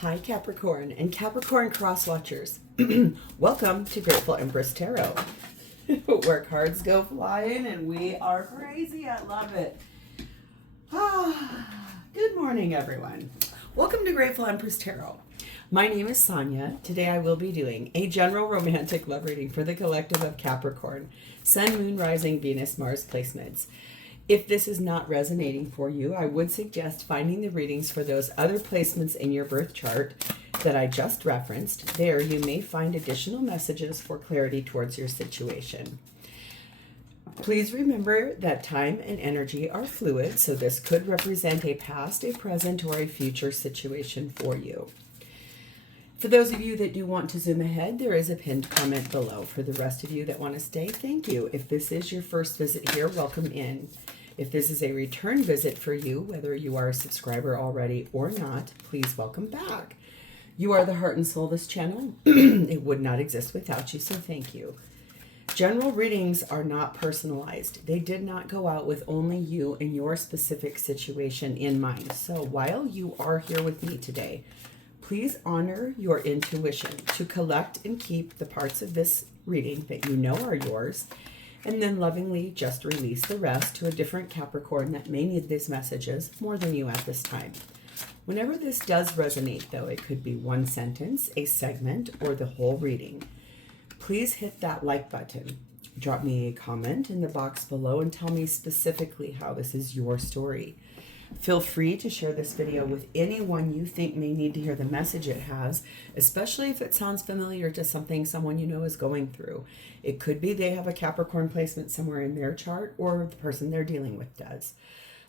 Hi Capricorn and Capricorn cross watchers. Welcome to Grateful Empress Tarot, where cards go flying and we are crazy. I love it. Good morning, everyone. Welcome to Grateful Empress Tarot. My name is Sonia. Today I will be doing a general romantic love reading for the collective of Capricorn, Sun, Moon, Rising, Venus, Mars placements. If this is not resonating for you, I would suggest finding the readings for those other placements in your birth chart that I just referenced. There you may find additional messages for clarity towards your situation. Please remember that time and energy are fluid, so this could represent a past, a present, or a future situation for you. For those of you that do want to zoom ahead, there is a pinned comment below. For the rest of you that want to stay, thank you. If this is your first visit here, welcome in. If this is a return visit for you, whether you are a subscriber already or not, please welcome back. You are the heart and soul of this channel. It would not exist without you, so thank you. General readings are not personalized. They did not go out with only you and your specific situation in mind. So while you are here with me today, please honor your intuition to collect and keep the parts of this reading that you know are yours, and then lovingly just release the rest to a different Capricorn that may need these messages more than you at this time. Whenever this does resonate, though, it could be one sentence, a segment, or the whole reading. Please hit that like button. Drop me a comment in the box below and tell me specifically how this is your story. Feel free to share this video with anyone you think may need to hear the message it has, especially if it sounds familiar to something someone you know is going through. It could be they have a Capricorn placement somewhere in their chart, or the person they're dealing with does.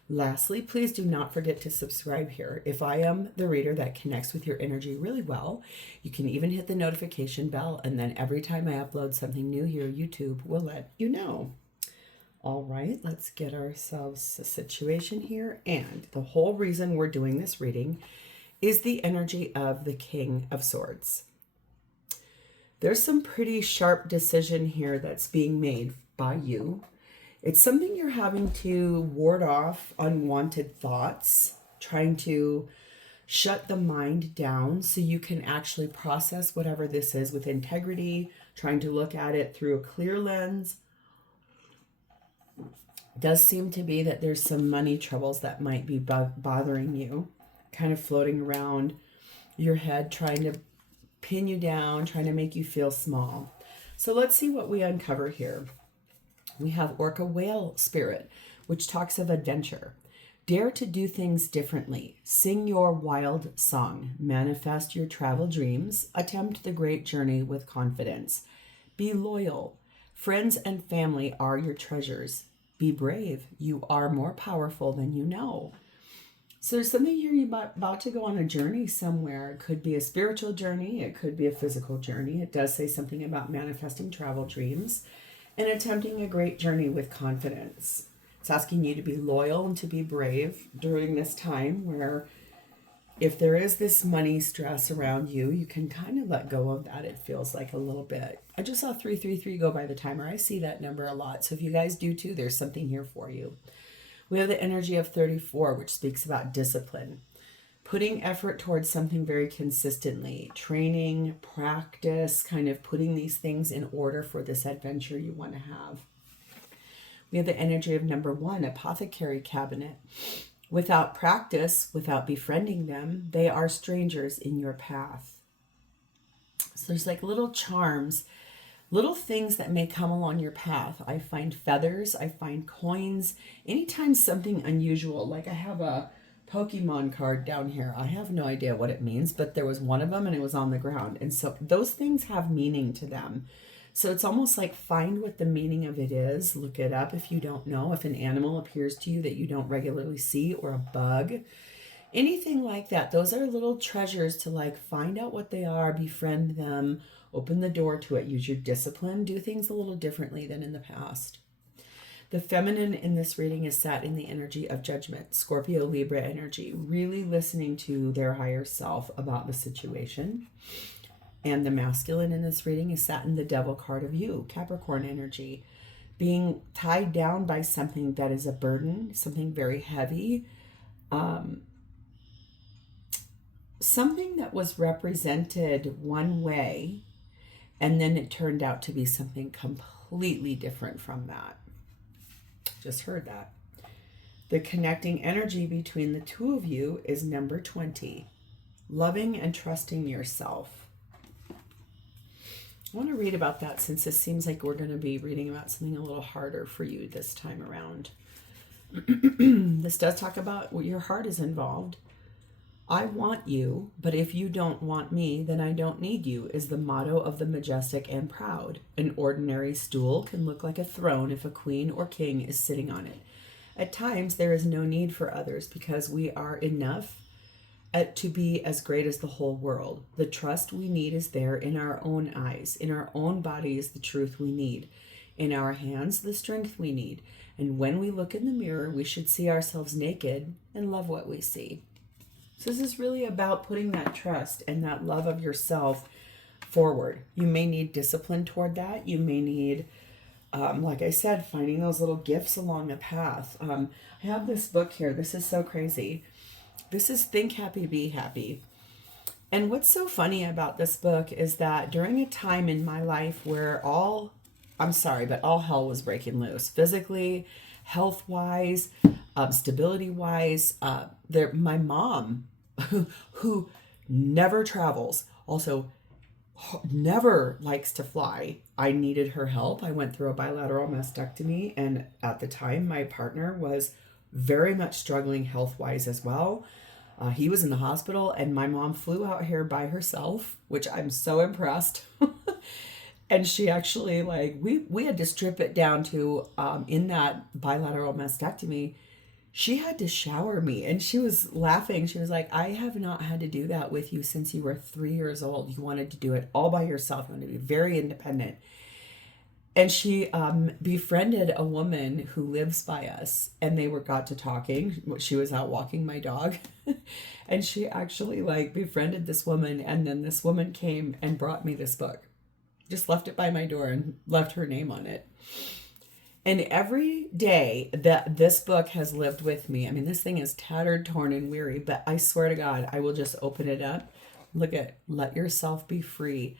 Lastly, please do not forget to subscribe here. If I am the reader that connects with your energy really well, you can even hit the notification bell, and then every time I upload something new here, YouTube will let you know. All right, let's get ourselves a situation here. And the whole reason we're doing this reading is the energy of the King of Swords. There's some pretty sharp decision here that's being made by you. It's something you're having to ward off unwanted thoughts, trying to shut the mind down so you can actually process whatever this is with integrity, trying to look at it through a clear lens. Does seem to be that there's some money troubles that might be bothering you, kind of floating around your head, trying to pin you down, trying to make you feel small. So let's see what we uncover here. We have Orca Whale Spirit, which talks of adventure. Dare to do things differently. Sing your wild song. Manifest your travel dreams. Attempt the great journey with confidence. Be loyal. Friends and family are your treasures. Be brave. You are more powerful than you know. So there's something here you're about to go on a journey somewhere. It could be a spiritual journey. It could be a physical journey. It does say something about manifesting travel dreams and attempting a great journey with confidence. It's asking you to be loyal and to be brave during this time where if there is this money stress around you, you can kind of let go of that. It feels like a little bit. I just saw 333 go by the timer. I see that number a lot. So if you guys do too, there's something here for you. We have the energy of 34, which speaks about discipline. Putting effort towards something very consistently. Training, practice, kind of putting these things in order for this adventure you want to have. We have the energy of number 1, Apothecary Cabinet. Without practice, without befriending them, they are strangers in your path. So there's like little charms, little things that may come along your path. I find feathers, I find coins, anytime something unusual, like I have a Pokemon card down here. I have no idea what it means, but there was one of them and it was on the ground. And so those things have meaning to them. So it's almost like find what the meaning of it is. Look it up if you don't know. If an animal appears to you that you don't regularly see, or a bug, anything like that. Those are little treasures to like find out what they are, befriend them, open the door to it, use your discipline, do things a little differently than in the past. The feminine in this reading is sat in the energy of judgment, Scorpio, Libra energy, really listening to their higher self about the situation. And the masculine in this reading is sat in the Devil card of you, Capricorn energy, being tied down by something that is a burden, something very heavy. something that was represented one way, and then it turned out to be something completely different from that. Just heard that. The connecting energy between the two of you is number 20. Loving and trusting yourself. I want to read about that since this seems like we're going to be reading about something a little harder for you this time around. This does talk about what your heart is involved. I want you, but if you don't want me, then I don't need you, is the motto of the majestic and proud. An ordinary stool can look like a throne if a queen or king is sitting on it. At times, there is no need for others because we are enough to be as great as the whole world. The trust we need is there in our own eyes. In our own bodies, the truth we need. In our hands, the strength we need. And when we look in the mirror, we should see ourselves naked and love what we see. So this is really about putting that trust and that love of yourself forward. You may need discipline toward that. You may need, like I said, finding those little gifts along the path. I have this book here. This is so crazy. This is Think Happy, Be Happy. And what's so funny about this book is that during a time in my life where all hell was breaking loose. Physically, health-wise, stability-wise. My mom, who never travels, also never likes to fly. I needed her help. I went through a bilateral mastectomy, and at the time, my partner was very much struggling health-wise as well. He was in the hospital, and my mom flew out here by herself, which I'm so impressed. And she actually, we had to strip it down to, in that bilateral mastectomy, she had to shower me. And she was laughing. She was like, I have not had to do that with you since you were 3 years old. You wanted to do it all by yourself. You wanted to be very independent. And she befriended a woman who lives by us, and they got to talking. She was out walking my dog, and she actually befriended this woman. And then this woman came and brought me this book, just left it by my door and left her name on it. And every day that this book has lived with me, I mean, this thing is tattered, torn, and weary, but I swear to God, I will just open it up. Look at, let yourself be free.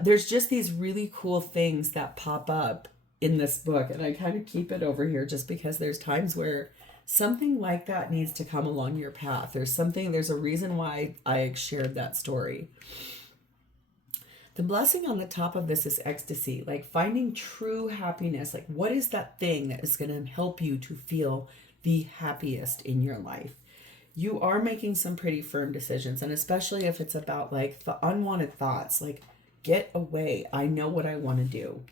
There's just these really cool things that pop up in this book, and I kind of keep it over here just because there's times where something like that needs to come along your path. There's a reason why I shared that story. The blessing on the top of this is ecstasy, finding true happiness. What is that thing that is going to help you to feel the happiest in your life? You are making some pretty firm decisions, and especially if it's about the unwanted thoughts, get away. I know what I want to do.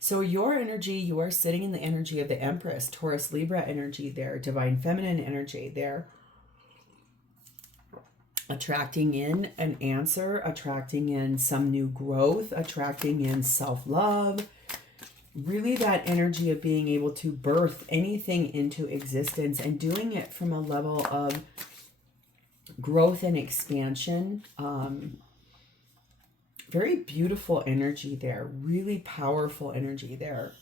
So your energy, you are sitting in the energy of the Empress, Taurus, Libra energy there, divine feminine energy there. Attracting in an answer, attracting in some new growth, attracting in self-love. Really that energy of being able to birth anything into existence and doing it from a level of growth and expansion. Very beautiful energy there. Really powerful energy there.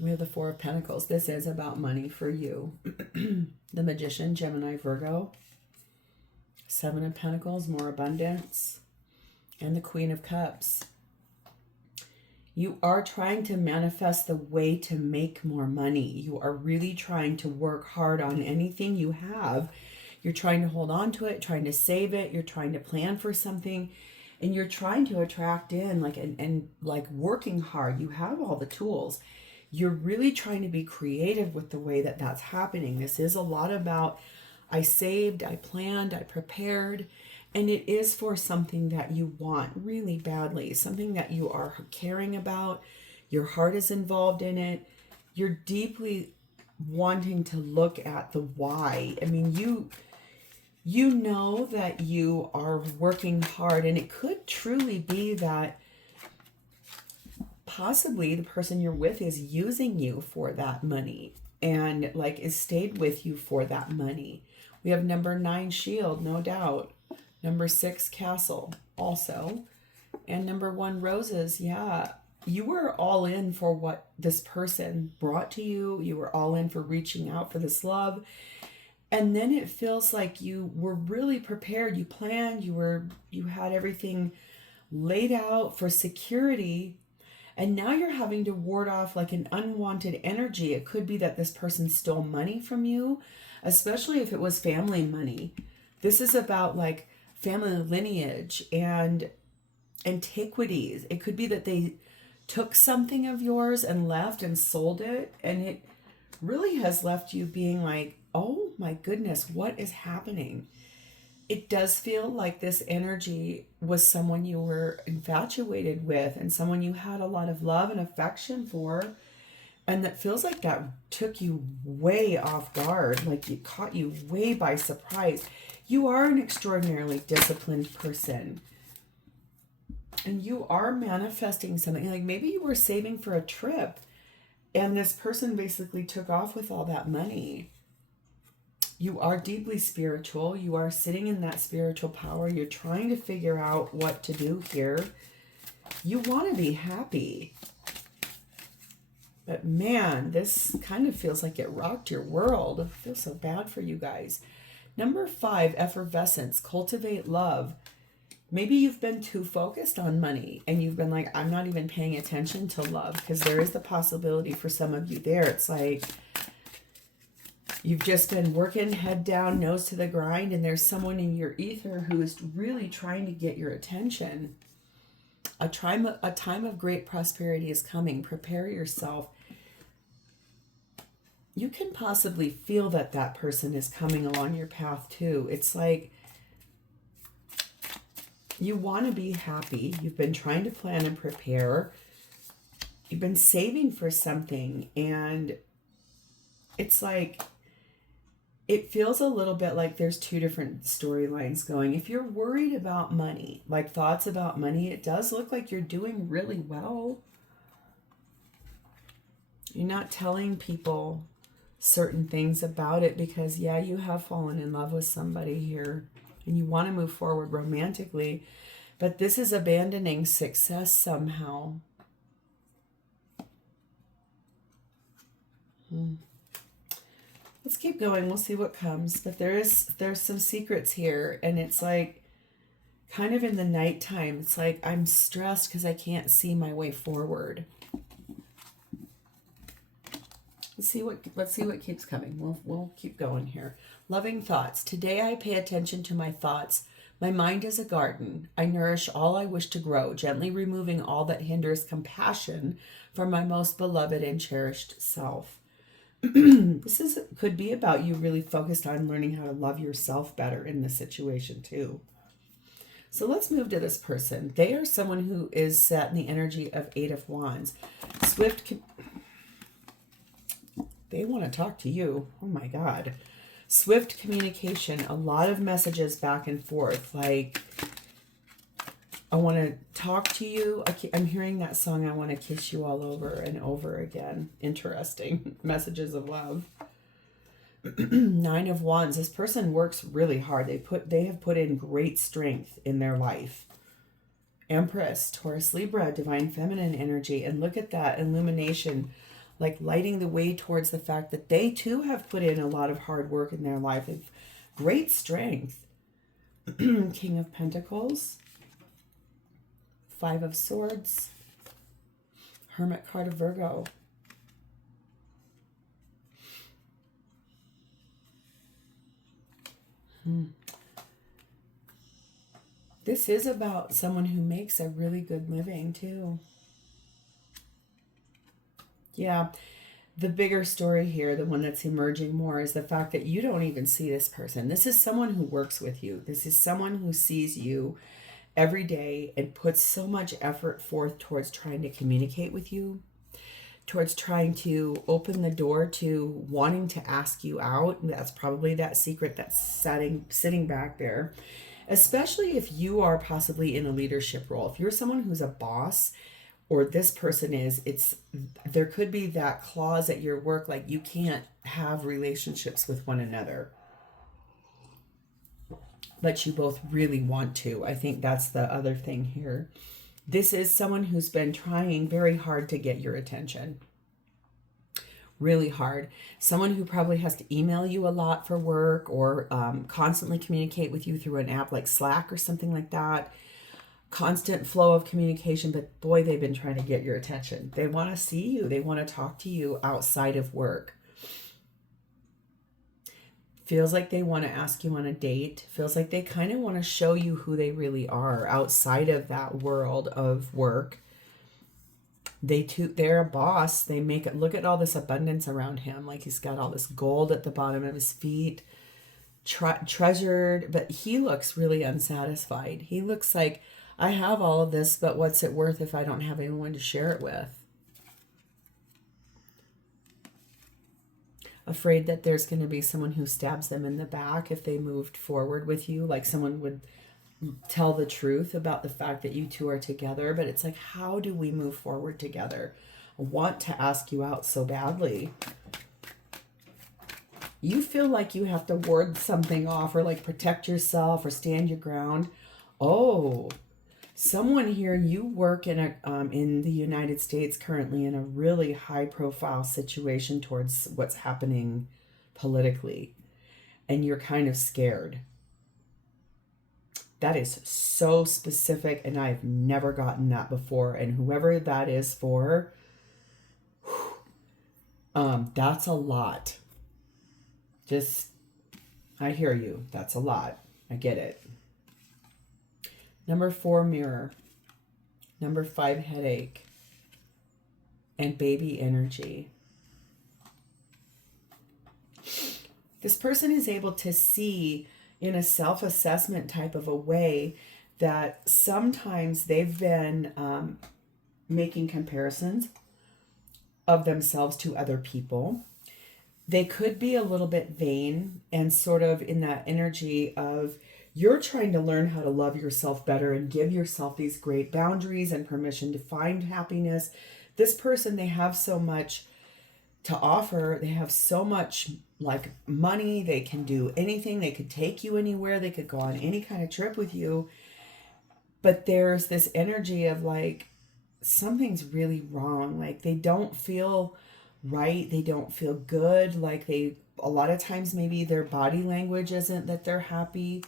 We have the Four of Pentacles. This is about money for you. The Magician, Gemini, Virgo. Seven of Pentacles, more abundance. And the Queen of Cups. You are trying to manifest the way to make more money. You are really trying to work hard on anything you have. You're trying to hold on to it, trying to save it. You're trying to plan for something. And you're trying to attract in, and working hard. You have all the tools. You're really trying to be creative with the way that that's happening. This is a lot about I saved, I planned, I prepared, and it is for something that you want really badly, something that you are caring about. Your heart is involved in it. You're deeply wanting to look at the why. I mean, you know that you are working hard, and it could truly be that possibly the person you're with is using you for that money and is stayed with you for that money. We have number 9, Shield, no doubt. Number 6, Castle, also. And number 1, Roses. Yeah, you were all in for what this person brought to you. You were all in for reaching out for this love. And then it feels like you were really prepared. You planned, you had everything laid out for security. And now you're having to ward off like an unwanted energy. It could be that this person stole money from you, especially if it was family money. This is about like family lineage and antiquities. It could be that they took something of yours and left and sold it. And it really has left you being like, oh my goodness, what is happening? It does feel like this energy was someone you were infatuated with and someone you had a lot of love and affection for. And that feels like that took you way off guard, like it caught you way by surprise. You are an extraordinarily disciplined person. And you are manifesting something. Like maybe you were saving for a trip and this person basically took off with all that money. You are deeply spiritual. You are sitting in that spiritual power. You're trying to figure out what to do here. You want to be happy. But man, this kind of feels like it rocked your world. I feel so bad for you guys. Number 5, effervescence. Cultivate love. Maybe you've been too focused on money and you've been like, I'm not even paying attention to love, because there is the possibility for some of you there. It's like you've just been working head down, nose to the grind, and there's someone in your ether who is really trying to get your attention. A time of great prosperity is coming. Prepare yourself. You can possibly feel that that person is coming along your path too. It's like you want to be happy. You've been trying to plan and prepare. You've been saving for something, and it's like it feels a little bit like there's two different storylines going. If you're worried about money, like thoughts about money, it does look like you're doing really well. You're not telling people certain things about it because, yeah, you have fallen in love with somebody here and you want to move forward romantically, but this is abandoning success somehow. Let's keep going. We'll see what comes. But there's some secrets here, and it's like kind of in the nighttime. It's like I'm stressed because I can't see my way forward. Let's see what keeps coming. We'll keep going here. Loving thoughts. Today I pay attention to my thoughts. My mind is a garden. I nourish all I wish to grow, gently removing all that hinders compassion for my most beloved and cherished self. This could be about you really focused on learning how to love yourself better in this situation too. So let's move to this person. They are someone who is set in the energy of 8 of Wands. They want to talk to you. Oh my God. Swift communication. A lot of messages back and forth. Like, I want to talk to you. I'm hearing that song, I want to kiss you all over and over again. Interesting. Messages of love. 9 of Wands. This person works really hard. They have put in great strength in their life. Empress, Taurus, Libra, divine feminine energy. And look at that illumination, like lighting the way towards the fact that they too have put in a lot of hard work in their life. They've great strength. King of Pentacles. 5 of Swords. Hermit card of Virgo. This is about someone who makes a really good living too. Yeah, the bigger story here, the one that's emerging more, is the fact that you don't even see this person. This is someone who works with you. This is someone who sees you every day and puts so much effort forth towards trying to communicate with you, towards trying to open the door to wanting to ask you out. That's probably that secret that's sitting back there, especially if you are possibly in a leadership role. If you're someone who's a boss, or this person is, there could be that clause at your work, like you can't have relationships with one another, but you both really want to. I think that's the other thing here. This is someone who's been trying very hard to get your attention. really hard. Someone who probably has to email you a lot for work, or constantly communicate with you through an app like Slack or something like that. Constant flow of communication, but boy, they've been trying to get your attention. They want to see you. They want to talk to you outside of work. Feels like they want to ask you on a date. Feels like they kind of want to show you who they really are outside of that world of work. They're a boss. They make it, look at all this abundance around him. Like he's got all this gold at the bottom of his feet, treasured, but he looks really unsatisfied. He looks like, I have all of this, but what's it worth if I don't have anyone to share it with? Afraid that there's going to be someone who stabs them in the back if they moved forward with you. Like someone would tell the truth about the fact that you two are together. But it's like, how do we move forward together? I want to ask you out so badly. You feel like you have to ward something off, or like protect yourself, or stand your ground. Oh, someone here, you work in the United States currently in a really high profile situation towards what's happening politically, and you're kind of scared. That is so specific, and I've never gotten that before. And whoever that is for, that's a lot. I hear you. That's a lot. I get it. Number 4, mirror. Number 5, headache. And baby energy. This person is able to see in a self-assessment type of a way that sometimes they've been making comparisons of themselves to other people. They could be a little bit vain and sort of in that energy of, you're trying to learn how to love yourself better and give yourself these great boundaries and permission to find happiness. This person, they have so much to offer. They have so much like money. They can do anything. They could take you anywhere. They could go on any kind of trip with you. But there's this energy of like, something's really wrong. Like they don't feel right. They don't feel good. Like a lot of times maybe their body language isn't that they're happy.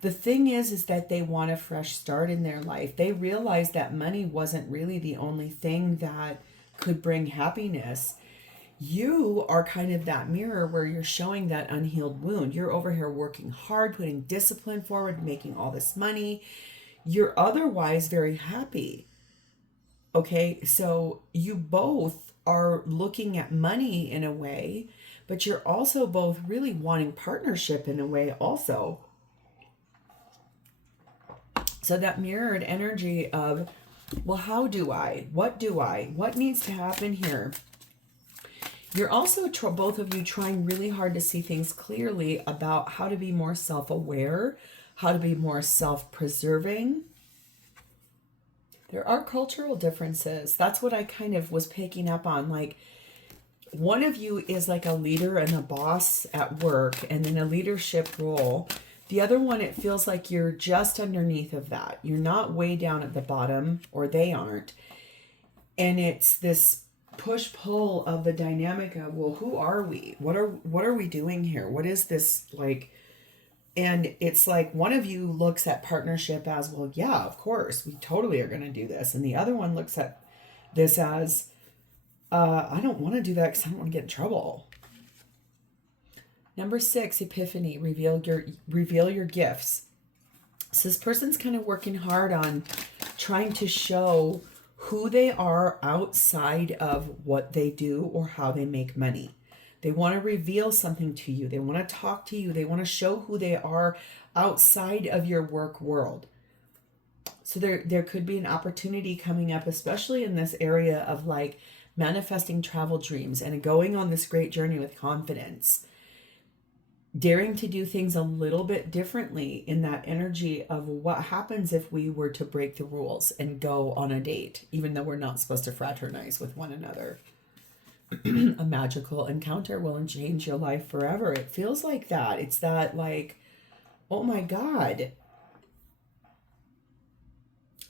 The thing is that they want a fresh start in their life. They realize that money wasn't really the only thing that could bring happiness. You are kind of that mirror where you're showing that unhealed wound. You're over here working hard, putting discipline forward, making all this money. You're otherwise very happy. Okay, so you both are looking at money in a way, but you're also both really wanting partnership in a way also. So that mirrored energy of, well, how do I? What do I? What needs to happen here? You're also, both of you, trying really hard to see things clearly about how to be more self-aware, how to be more self-preserving. There are cultural differences. That's what I kind of was picking up on. Like, one of you is like a leader and a boss at work and in a leadership role. The other one, it feels like you're just underneath of that. You're not way down at the bottom, or they aren't. And it's this push-pull of the dynamic of, well, who are we? What are we doing here? What is this like? And it's like one of you looks at partnership as, well, yeah, of course, we totally are going to do this. And the other one looks at this as, I don't want to do that because I don't want to get in trouble. Number 6, epiphany, reveal your gifts. So this person's kind of working hard on trying to show who they are outside of what they do or how they make money. They want to reveal something to you. They want to talk to you. They want to show who they are outside of your work world. So there could be an opportunity coming up, especially in this area of like manifesting travel dreams and going on this great journey with confidence. Daring to do things a little bit differently in that energy of what happens if we were to break the rules and go on a date, even though we're not supposed to fraternize with one another. A magical encounter will change your life forever. It feels like that. It's that like, oh my God,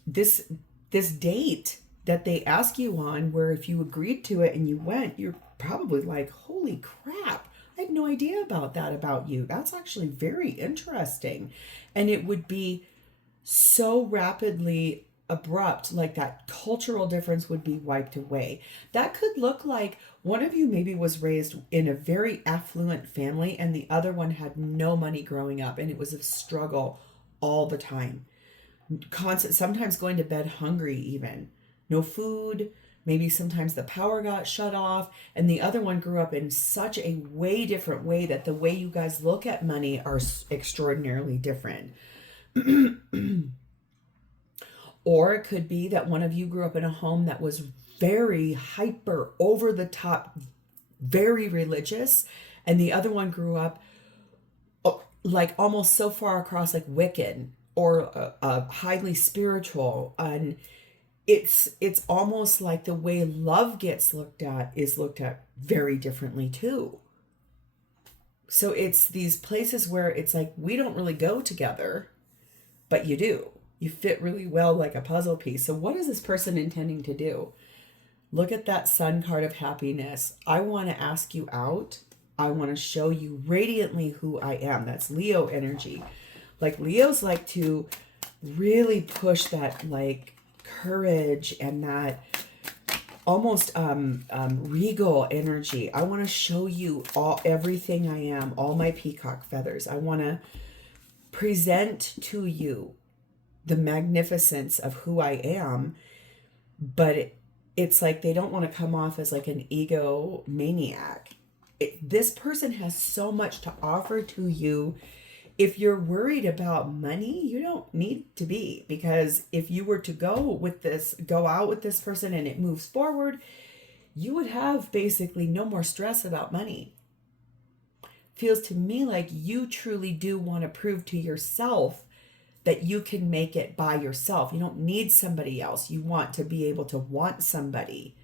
this date that they ask you on, where if you agreed to it and you went, you're probably like, holy crap, I had no idea about that about you. That's actually very interesting. And it would be so rapidly abrupt, like that cultural difference would be wiped away. That could look like one of you maybe was raised in a very affluent family and the other one had no money growing up, and it was a struggle all the time. Constant, sometimes going to bed hungry, even no food. Maybe sometimes the power got shut off, and the other one grew up in such a way different way that the way you guys look at money are extraordinarily different. Or it could be that one of you grew up in a home that was very hyper, over the top, very religious, and the other one grew up like almost so far across, like Wiccan or highly spiritual. And it's almost like the way love gets looked at is looked at very differently too. So it's these places where it's like, we don't really go together, but you do. You fit really well like a puzzle piece. So what is this person intending to do? Look at that Sun card of happiness. I want to ask you out. I want to show you radiantly who I am. That's Leo energy. Like Leos like to really push that like courage and that almost regal energy. I want to show you everything I am, all my peacock feathers. I want to present to you the magnificence of who I am, but it's like they don't want to come off as like an ego maniac. This person has so much to offer to you. If you're worried about money, you don't need to be, because if you were to go out with this person and it moves forward, you would have basically no more stress about money. Feels to me like you truly do want to prove to yourself that you can make it by yourself. You don't need somebody else. You want to be able to want somebody.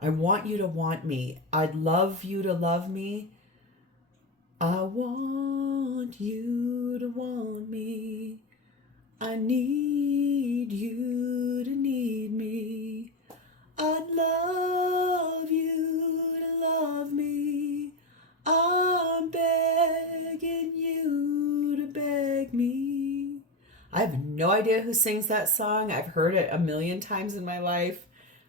I want you to want me. I'd love you to love me. I want you to want me. I need you to need me. I'd love you to love me. I'm begging you to beg me. I have no idea who sings that song. I've heard it a million times in my life.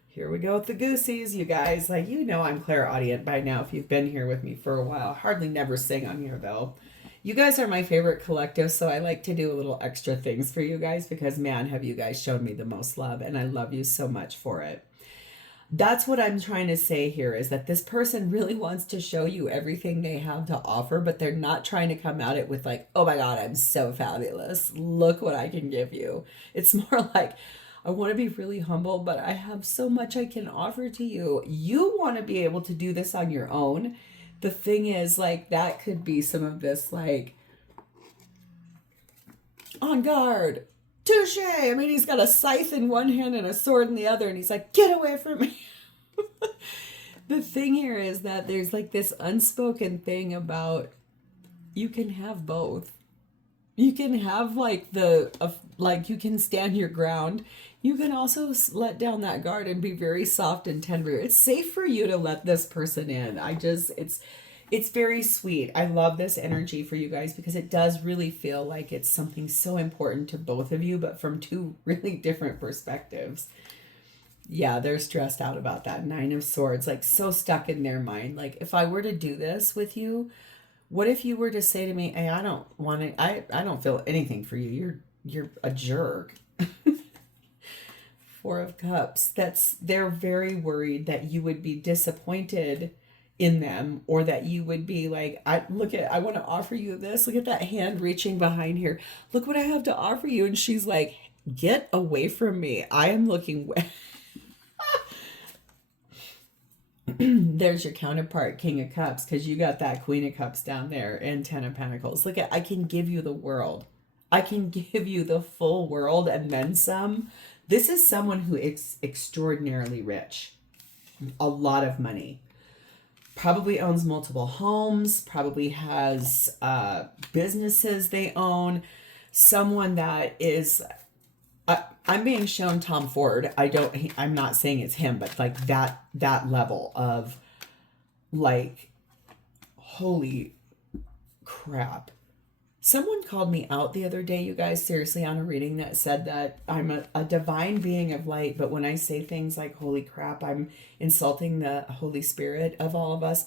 Here we go with the goosies, you guys. Like, you know I'm clairaudient by now if you've been here with me for a while. Hardly never sing on here, though. You guys are my favorite collective, so I like to do a little extra things for you guys because, man, have you guys shown me the most love, and I love you so much for it. That's what I'm trying to say here, is that this person really wants to show you everything they have to offer, but they're not trying to come at it with like, oh my God, I'm so fabulous. Look what I can give you. It's more like, I want to be really humble, but I have so much I can offer to you. You want to be able to do this on your own. The thing is, like, that could be some of this, like, on guard. Touche! I mean, he's got a scythe in one hand and a sword in the other, and he's like, get away from me. The thing here is that there's like this unspoken thing about you can have both. You can have like you can stand your ground. You can also let down that guard and be very soft and tender. It's safe for you to let this person in. It's very sweet. I love this energy for you guys because it does really feel like it's something so important to both of you, but from two really different perspectives. Yeah, they're stressed out about that 9 of Swords, like so stuck in their mind. Like, if I were to do this with you, what if you were to say to me, hey, I don't want to, I don't feel anything for you. You're a jerk. 4 of Cups. They're very worried that you would be disappointed in them, or that you would be like, I want to offer you this. Look at that hand reaching behind here. Look what I have to offer you. And she's like, get away from me. I am looking. There's your counterpart, King of Cups, because you got that Queen of Cups down there and 10 of Pentacles. Look at, I can give you the world. I can give you the full world and then some. This is someone who is extraordinarily rich. A lot of money. Probably owns multiple homes. Probably has businesses they own. Someone that is I'm being shown Tom Ford. I'm not saying it's him, but like that level of like, holy crap. Someone called me out the other day, you guys, seriously, on a reading that said that I'm a divine being of light, but when I say things like, holy crap, I'm insulting the Holy Spirit of all of us.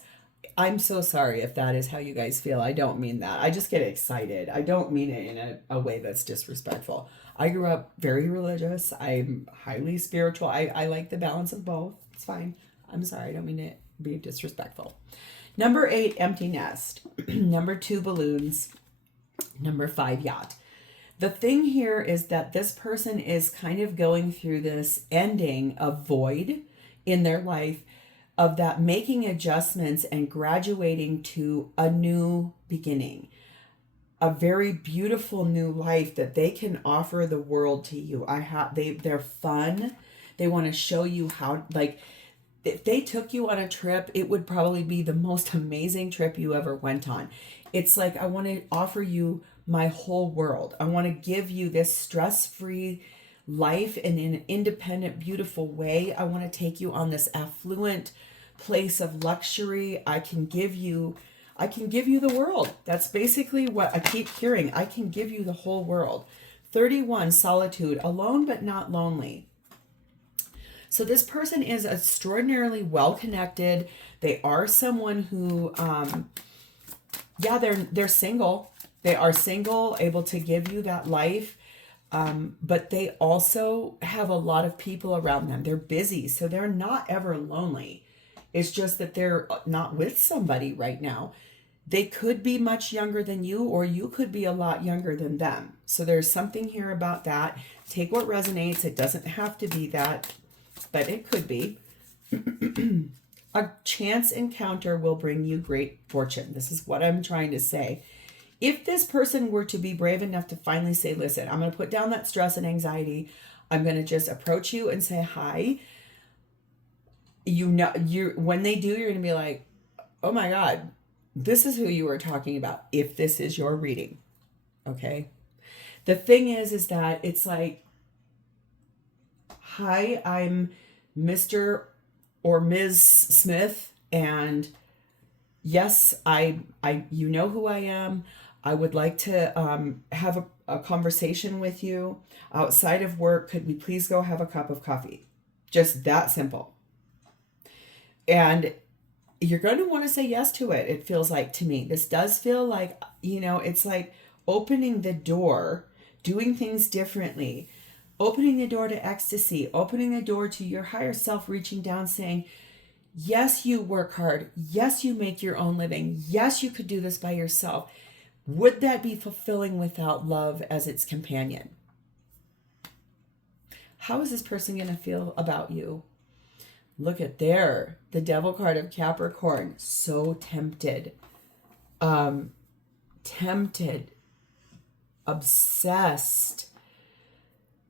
I'm so sorry if that is how you guys feel. I don't mean that. I just get excited. I don't mean it in a way that's disrespectful. I grew up very religious. I'm highly spiritual. I like the balance of both. It's fine. I'm sorry. I don't mean to be disrespectful. Number 8, empty nest. Number 2, balloons. Number 5, yacht. The thing here is that this person is kind of going through this ending of void in their life, of that making adjustments and graduating to a new beginning, a very beautiful new life that they can offer the world to you. They're fun. They want to show you how, like, if they took you on a trip, it would probably be the most amazing trip you ever went on. It's like, I want to offer you my whole world. I want to give you this stress-free life in an independent, beautiful way. I want to take you on this affluent place of luxury. I can give you the world. That's basically what I keep hearing. I can give you the whole world. 31, solitude, alone but not lonely. So this person is extraordinarily well connected. They are someone who, they're single. They are single, able to give you that life. But they also have a lot of people around them. They're busy, so they're not ever lonely. It's just that they're not with somebody right now. They could be much younger than you, or you could be a lot younger than them. So there's something here about that. Take what resonates. It doesn't have to be that, but it could be. A chance encounter will bring you great fortune. This is what I'm trying to say. If this person were to be brave enough to finally say, listen, I'm going to put down that stress and anxiety. I'm going to just approach you and say hi. When they do, you're going to be like, oh my God, this is who you were talking about. If this is your reading. Okay. The thing is that it's like, hi, I'm Mr. or Ms. Smith. And yes, you know who I am. I would like to have a conversation with you outside of work. Could we please go have a cup of coffee? Just that simple. And you're going to want to say yes to it. It feels like to me. This does feel like, it's like opening the door, doing things differently, opening the door to ecstasy, opening the door to your higher self, reaching down, saying, yes, you work hard. Yes, you make your own living. Yes, you could do this by yourself. Would that be fulfilling without love as its companion? How is this person going to feel about you? Look at there, the Devil card of Capricorn. So tempted. Tempted. Obsessed.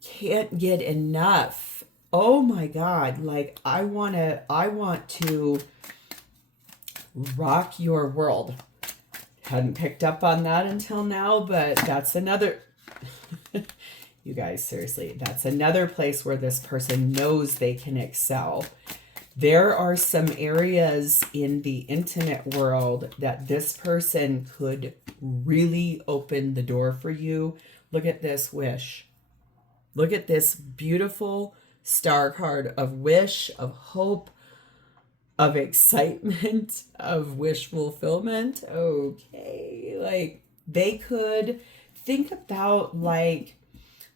Can't get enough. Oh my God. Like, I want to rock your world. Hadn't picked up on that until now, but that's another, you guys, seriously, that's another place where this person knows they can excel. There are some areas in the intimate world that this person could really open the door for you. Look at this wish. Look at this beautiful star card of wish, of hope, of excitement, of wish fulfillment. Okay, like they could think about like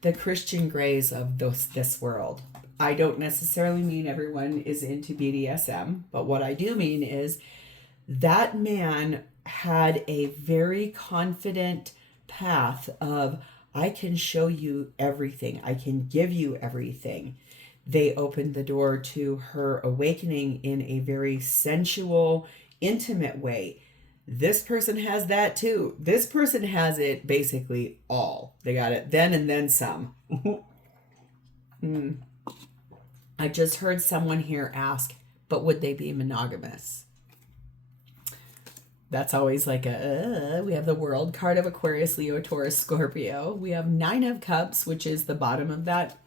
the Christian Greys of this world. I don't necessarily mean everyone is into BDSM, but what I do mean is that man had a very confident path of, I can show you everything. I can give you everything. They opened the door to her awakening in a very sensual, intimate way. This person has that too. This person has it basically all. They got it then and then some. I just heard someone here ask, but would they be monogamous? That's always like we have the World card of Aquarius, Leo, Taurus, Scorpio. We have 9 of Cups, which is the bottom of that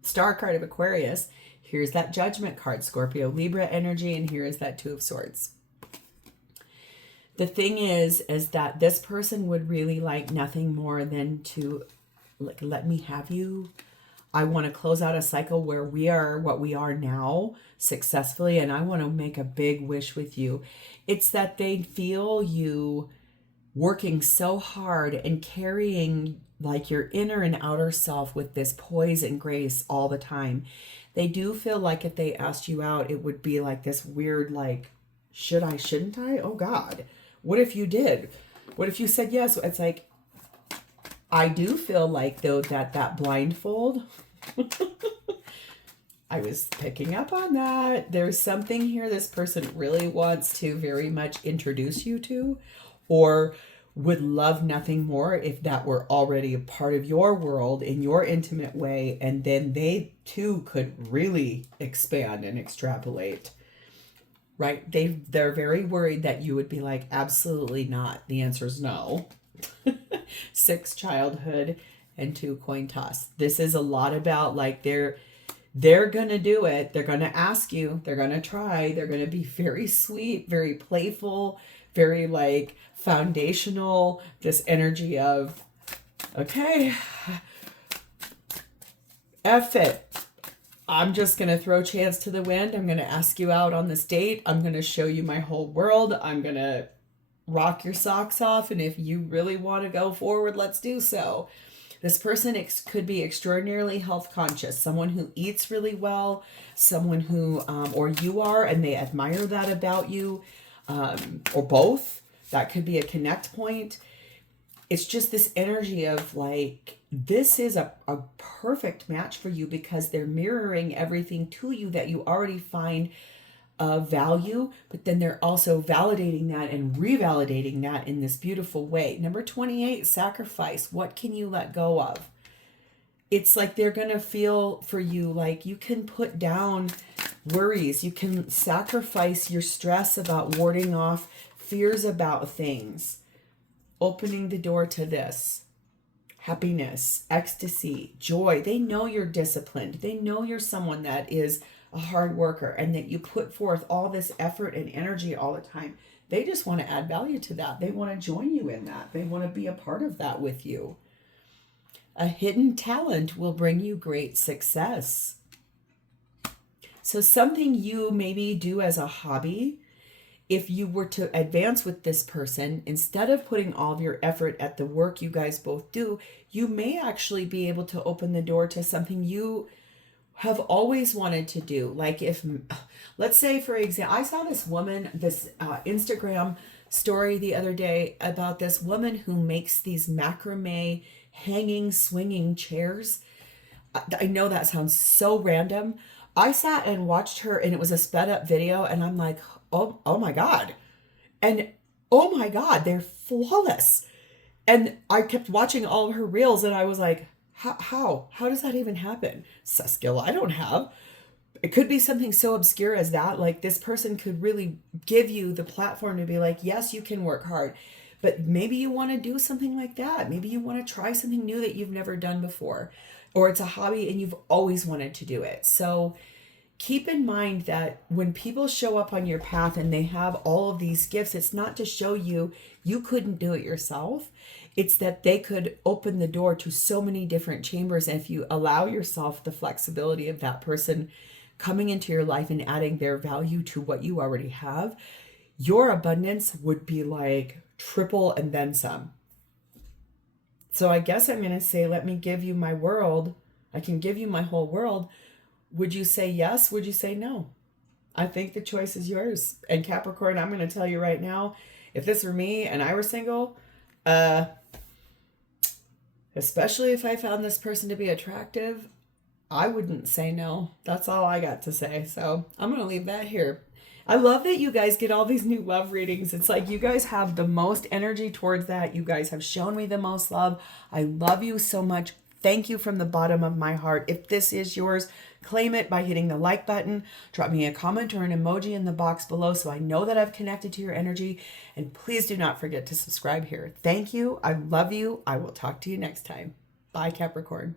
star card of Aquarius. Here's that Judgment card, Scorpio, Libra energy, and here is that 2 of Swords. The thing is that this person would really like nothing more than to let me have you. I want to close out a cycle where we are what we are now successfully, and I want to make a big wish with you. It's that they feel you working so hard and carrying like your inner and outer self with this poise and grace all the time. They do feel like if they asked you out, it would be like this weird, like, should I, shouldn't I? Oh God, what if you did? What if you said yes? It's like, I do feel like though that blindfold, I was picking up on that. There's something here this person really wants to very much introduce you to, or would love nothing more if that were already a part of your world in your intimate way. And then they too could really expand and extrapolate, right? They're very worried that you would be like, absolutely not. The answer is no. 6 childhood and 2 coin toss. This is a lot about like they're going to do it. They're going to ask you. They're going to try. They're going to be very sweet, very playful, very like foundational. This energy of, okay, F it. I'm just going to throw chance to the wind. I'm going to ask you out on this date. I'm going to show you my whole world. I'm going to rock your socks off. And if you really want to go forward, let's do so. This person could be extraordinarily health conscious, someone who eats really well, someone who, or you are, and they admire that about you, or both. That could be a connect point. It's just this energy of like, this is a perfect match for you because they're mirroring everything to you that you already find of value, but then they're also validating that and revalidating that in this beautiful way. Number 28, sacrifice. What can you let go of? It's like they're going to feel for you like you can put down worries. You can sacrifice your stress about warding off fears about things. Opening the door to this. Happiness, ecstasy, joy. They know you're disciplined. They know you're someone that is a hard worker and that you put forth all this effort and energy all the time. They just want to add value to that. They want to join you in that. They want to be a part of that with you. A hidden talent will bring you great success. So something you maybe do as a hobby, if you were to advance with this person, instead of putting all of your effort at the work you guys both do, you may actually be able to open the door to something you have always wanted to do. Like if, let's say for example, I saw this woman, this Instagram story the other day about this woman who makes these macrame hanging, swinging chairs. I know that sounds so random. I sat and watched her and it was a sped up video and I'm like, oh my God. And oh my God, they're flawless. And I kept watching all of her reels and I was like, how does that even happen? It's a skill I don't have. It could be something so obscure as that. Like this person could really give you the platform to be like, yes, you can work hard, but maybe you want to do something like that. Maybe you want to try something new that you've never done before, or it's a hobby and you've always wanted to do it. So keep in mind that when people show up on your path and they have all of these gifts, it's not to show you couldn't do it yourself. It's that they could open the door to so many different chambers. And if you allow yourself the flexibility of that person coming into your life and adding their value to what you already have, your abundance would be like triple and then some. So I guess I'm going to say, let me give you my world. I can give you my whole world. Would you say yes? Would you say no? I think the choice is yours. And Capricorn, I'm going to tell you right now, if this were me and I were single, especially if I found this person to be attractive, I wouldn't say no. That's all I got to say. So I'm going to leave that here. I love that you guys get all these new love readings. It's like you guys have the most energy towards that. You guys have shown me the most love. I love you so much. Thank you from the bottom of my heart. If this is yours, claim it by hitting the like button. Drop me a comment or an emoji in the box below so I know that I've connected to your energy. And please do not forget to subscribe here. Thank you. I love you. I will talk to you next time. Bye, Capricorn.